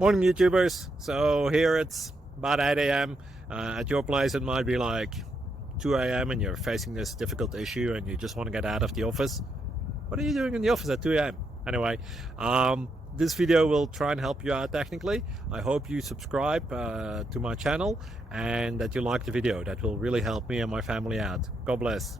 Morning YouTubers. So here it's about 8 a.m. At your place it might be like 2 a.m. and you're facing this difficult issue and you just want to get out of the office. What are you doing in the office at 2 a.m.? Anyway, this video will try and help you out technically. I hope you subscribe to my channel and that you like the video. That will really help me and my family out. God bless.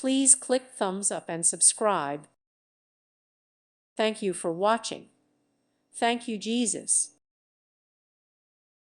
Please click thumbs up and subscribe. Thank you for watching. Thank you, Jesus.